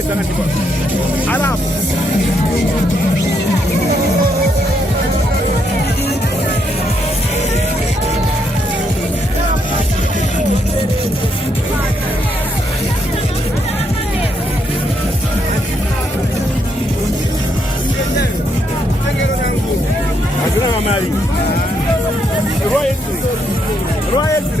Pesa na kipo. Alafu hakuna mamali. Royalty.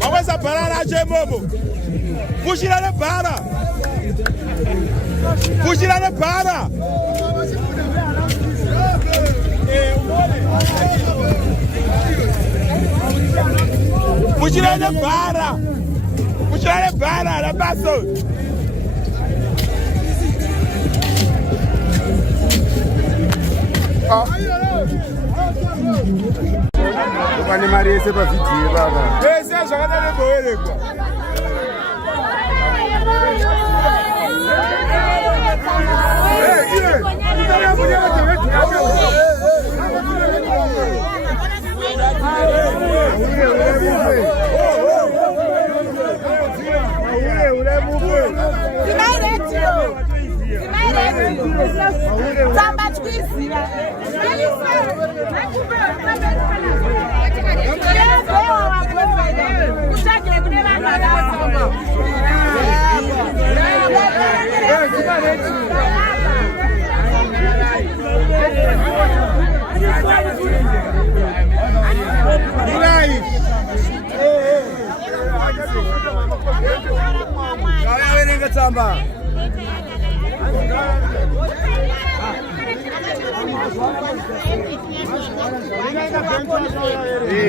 Maweza pararajo momo. Fushirane para. Fushirane para, la paso. Kwani mari ese pa video baba. Ese jogada le boele kwa.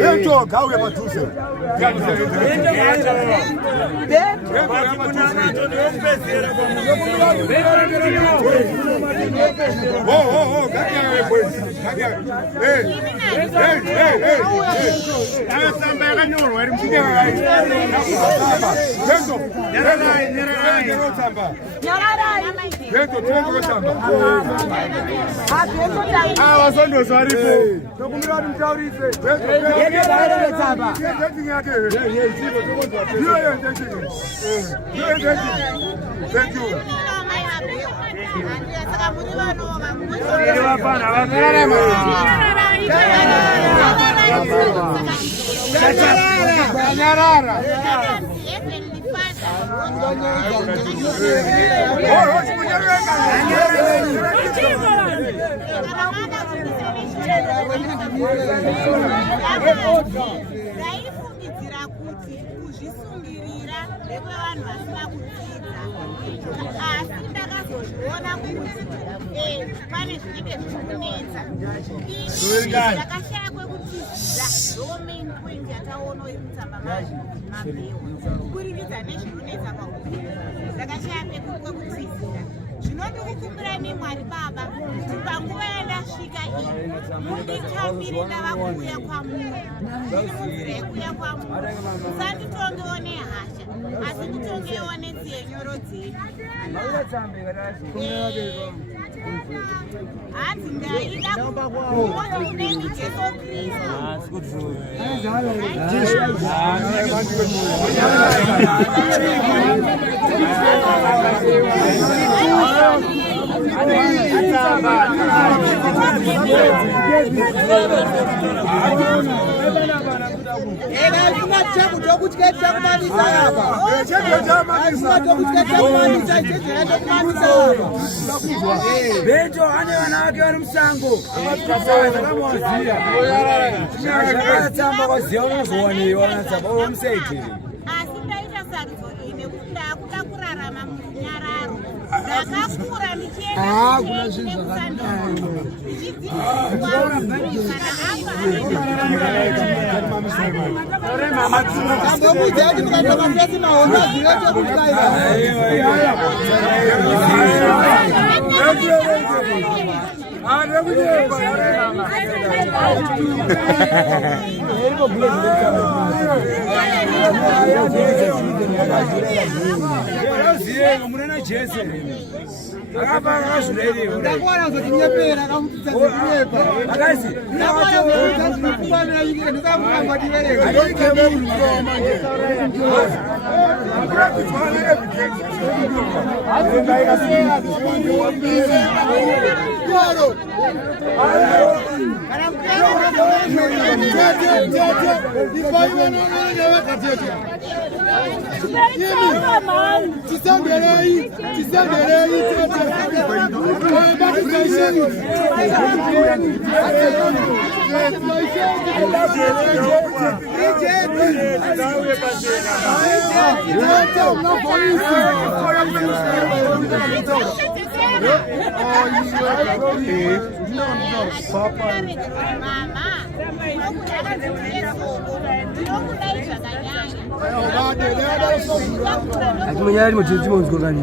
Dentro, kauye patuse. Thank you. kuti kuzvisungirira ndekwevanhu vasina kudzidza, asi ndakazozviona kuti pane zvinenge zvichikunetsa. Ini ndakashaya kwekudzidzira main point yataona yekutsamba mabhewa kuburikidza nezvinonetsa paupenyu. Ndakashaya kwekudzidzira. Zvinondikukumbirani Mwari Baba kuti panguva yandasvika iyi munditambire ndavakuuya kwamuri, ndirimudzirai kuuya kwamuri, musanditongewo nehasha asi mutongewo netsiye nyoro dzenyu. Hanzi ndaida kuona uneni Jesu Kristu. Benjo ane vana vake vari musango tsamba kwaziva unozowaniwa natsamba omusaitiri. Asi ndaita sarudzo iyi nekuti ndakuda kurarama murunyararo. Ndakakura ndichienda munana Jesu akapanga zvinoivo Ndakuwana zotinyepera kamutsatsinyepa. akazi Ndakuwana nyika ndikamugamba tivereka. Adike munhu manje. Akimunyari muchichi monzukani.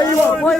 Foi